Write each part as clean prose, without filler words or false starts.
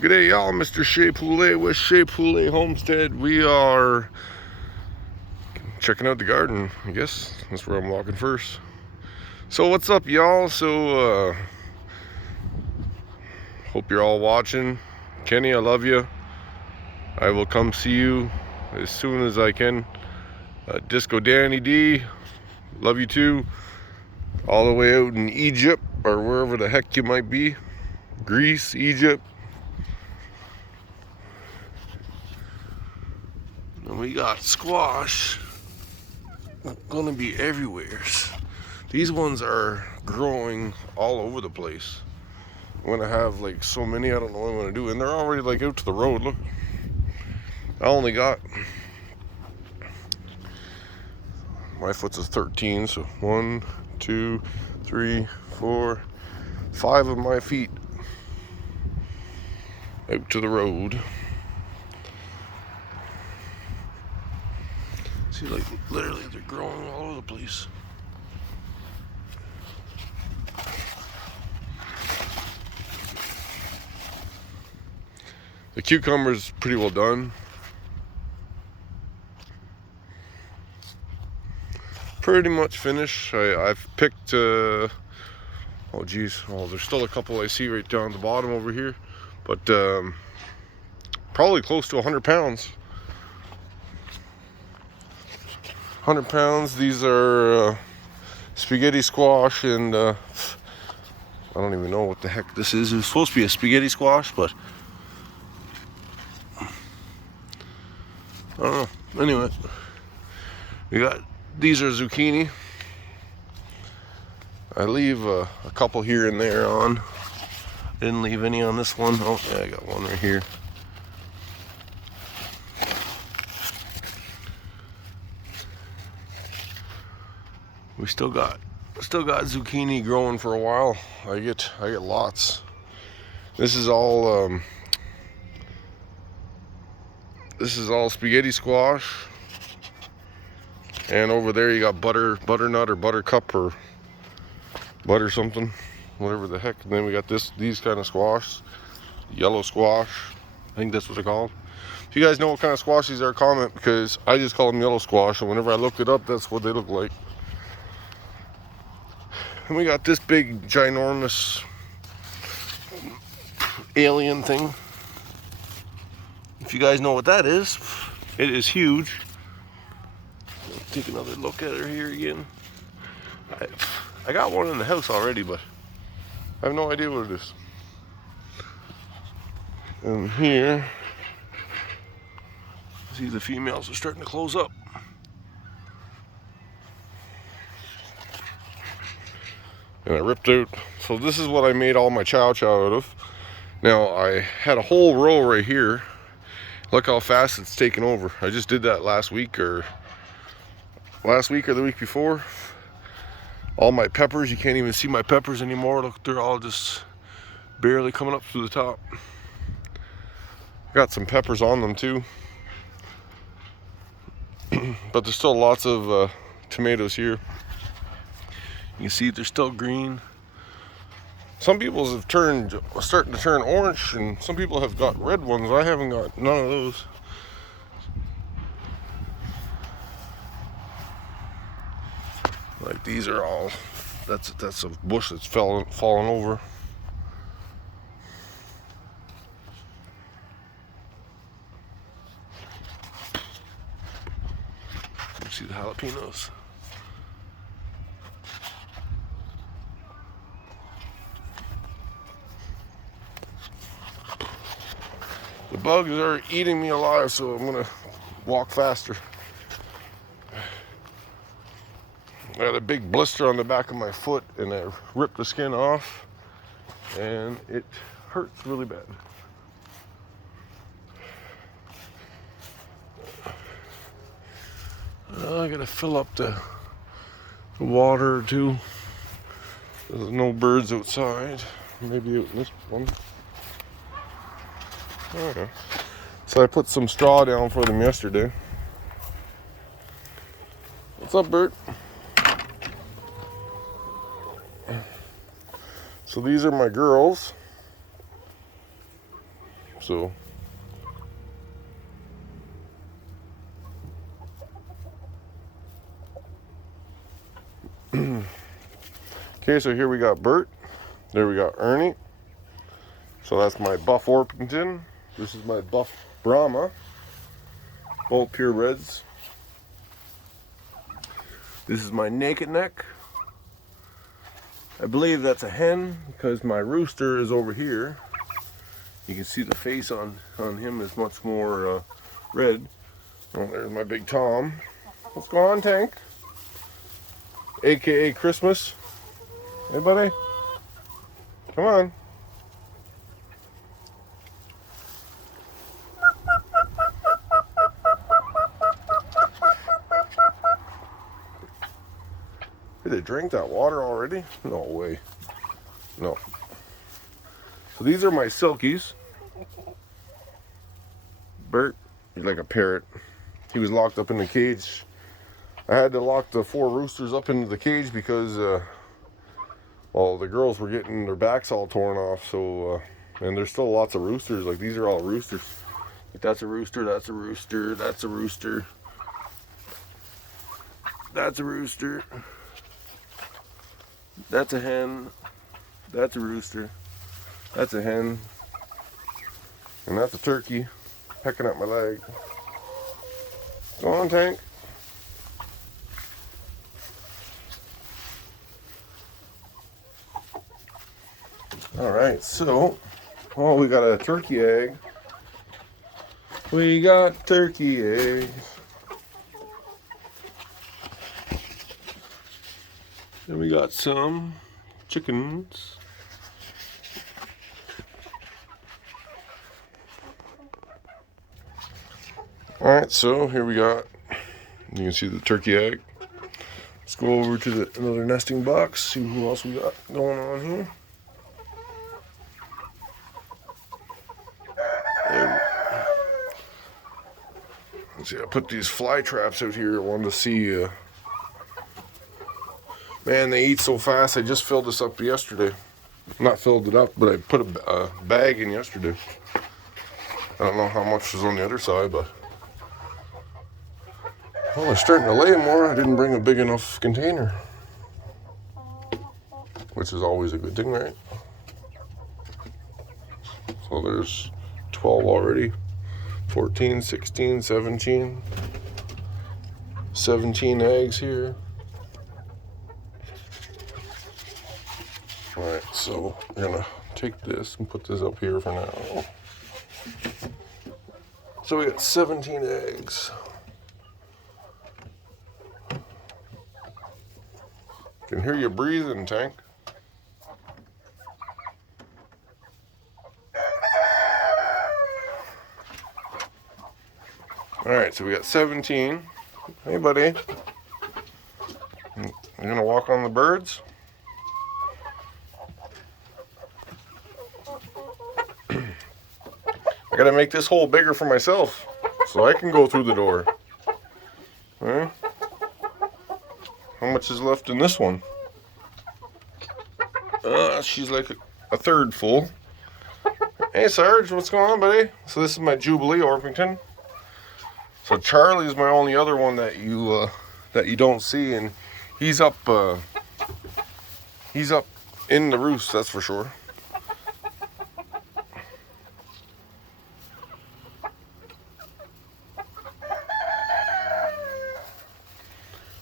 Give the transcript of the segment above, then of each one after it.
G'day y'all, Mr. Shea Poulet with Shea Poulet Homestead. We are checking out the garden, I guess. That's where I'm walking first. So what's up y'all? Hope you're all watching. Kenny, I love you. I will come see you as soon as I can. Disco Danny D, love you too. All the way out in Egypt or wherever the heck you might be. Greece, Egypt. And we got squash gonna be everywhere. These ones are growing all over the place. I'm gonna have like so many, I don't know what I'm gonna do. And they're already like out to the road. Look, I only got, my foot's a 13, so 1, 2, 3, 4, 5 of my feet out to the road. See, like literally they're growing all over the place. The cucumber's pretty well done. Pretty much finished. I've picked, oh geez, well there's still a couple I see right down the bottom over here. But probably close to 100 pounds. 100 pounds. These are spaghetti squash and I don't even know what the heck this is. It's supposed to be a spaghetti squash, but I don't know. Anyway, we got, these are zucchini. I leave a couple here and there on. Didn't leave any on this one. Oh yeah, I got one right here. We still got zucchini growing for a while. I get lots. This is all spaghetti squash. And over there you got butternut or buttercup or butter something, whatever the heck. And then we got these kind of squash, yellow squash. I think that's what they're called. If you guys know what kind of squash these are, comment, because I just call them yellow squash, and whenever I looked it up, that's what they look like. And we got this big, ginormous alien thing. If you guys know what that is, it is huge. Let's take another look at her here again. I got one in the house already, but I have no idea what it is. And here, see, the females are starting to close up. And I ripped out, so this is what I made all my chow out of. Now I had a whole row right here. Look how fast it's taken over. I just did that last week or the week before. All my peppers, you can't even see my peppers anymore. Look, they're all just barely coming up through the top. Got some peppers on them too. But there's still lots of tomatoes here. You can see they're still green. Some people's have starting to turn orange, and some people have got red ones. I haven't got none of those. Like these are all, that's a bush that's fallen over. You see the jalapenos. The bugs are eating me alive, so I'm gonna walk faster. I got a big blister on the back of my foot, and I ripped the skin off, and it hurts really bad. I gotta fill up the water too. There's no birds outside. Maybe out in this one. Okay. So I put some straw down for them yesterday. What's up, Bert? So these are my girls. So okay, so here we got Bert. There we got Ernie. So that's my buff Orpington. This is my buff Brahma. Both pure reds. This is my naked neck. I believe that's a hen because my rooster is over here. You can see the face on him is much more red. Oh, there's my big Tom. What's going on, Tank? AKA Christmas. Hey, buddy. Come on. Did they drink that water already? No way. No. So these are my silkies. Bert, he's like a parrot. He was locked up in the cage. I had to lock the 4 roosters up into the cage because, well, the girls were getting their backs all torn off. So, and there's still lots of roosters. Like, these are all roosters. Like, that's a rooster, that's a rooster, that's a rooster. That's a rooster. That's a hen. That's a rooster. That's a hen. And that's a turkey pecking at my leg. Go on, Tank. Alright, so, oh, we got a turkey egg. We got turkey eggs. Then we got some chickens. Alright, so here we got, you can see the turkey egg. Let's go over to another nesting box, see who else we got going on here. Let's see, I put these fly traps out here. I wanted to see, man, they eat so fast. I just filled this up yesterday. Not filled it up, but I put a bag in yesterday. I don't know how much was on the other side, but well, they're starting to lay more. I didn't bring a big enough container, which is always a good thing, right? So there's 12 already, 14, 16, 17, 17 eggs here. All right, so I'm gonna take this and put this up here for now. So we got 17 eggs. Can hear you breathing, Tank. All right, so we got 17. Hey, buddy. You gonna walk on the birds? I gotta make this hole bigger for myself so I can go through the door. Huh? How much is left in this one? She's like a third full. Hey, Sarge, what's going on, buddy? So this is my Jubilee Orpington. So Charlie's my only other one that you don't see, and he's up in the roost, that's for sure.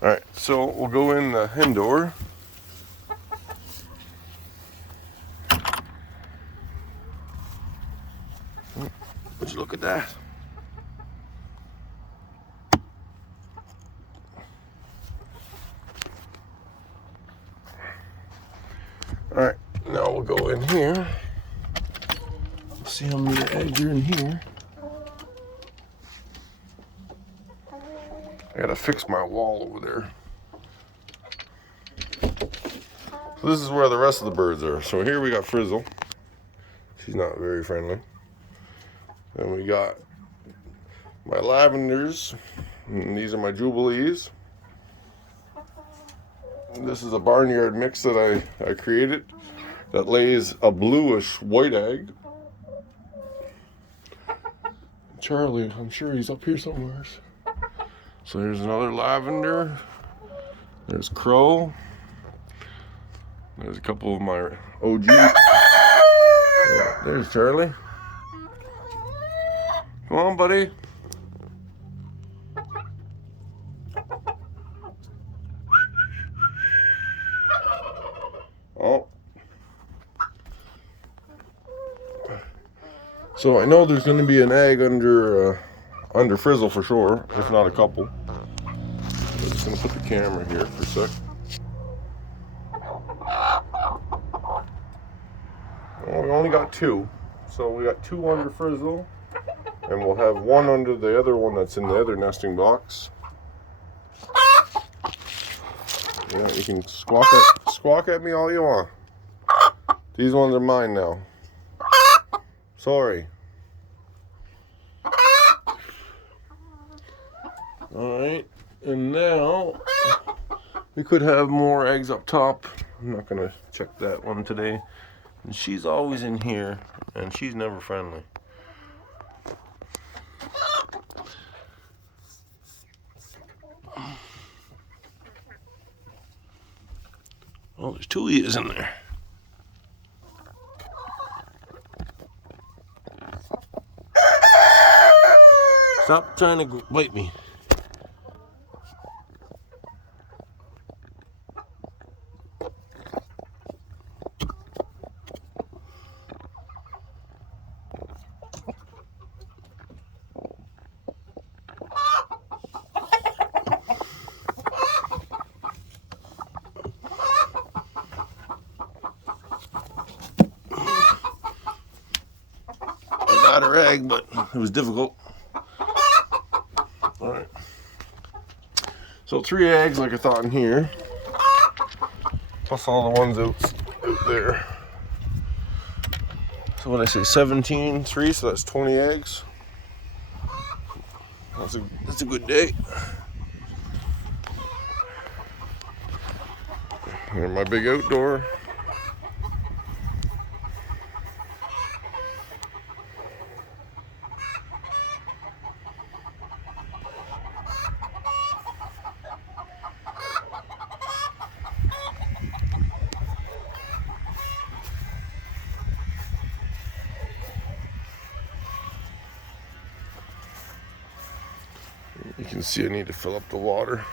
All right, so we'll go in the hen door. Would you look at that? All right, now we'll go in here. See how many eggs are in here. I gotta fix my wall over there. So this is where the rest of the birds are. So here we got Frizzle. She's not very friendly. Then we got my lavenders. And these are my Jubilees. This is a barnyard mix that I created that lays a bluish white egg. Charlie? I'm sure he's up here somewhere. So there's another lavender. There's crow. There's a couple of my OG. There's Charlie. Come on, buddy. Oh. So I know there's going to be an egg under Frizzle for sure, if not a couple. I'm just going to put the camera here for a sec. Well, we only got 2. So we got 2 under Frizzle, and we'll have 1 under the other one that's in the other nesting box. Yeah, you can squawk at me all you want. These ones are mine now. Sorry. Alright, and now we could have more eggs up top. I'm not gonna check that one today. And she's always in here, and she's never friendly. Oh, there's 2 ears in there. Stop trying to bite me. I got her egg, but it was difficult. Alright. So 3 eggs like I thought in here. Plus all the ones out there. So what did I say? 17, 3, so that's 20 eggs. That's a good day. Here's my big outdoor. You can see I need to fill up the water.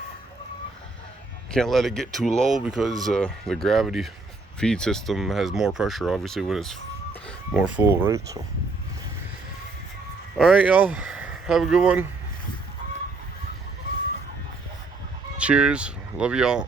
Can't let it get too low because the gravity feed system has more pressure obviously when it's more full, right? So all right, y'all, have a good one. Cheers, love y'all.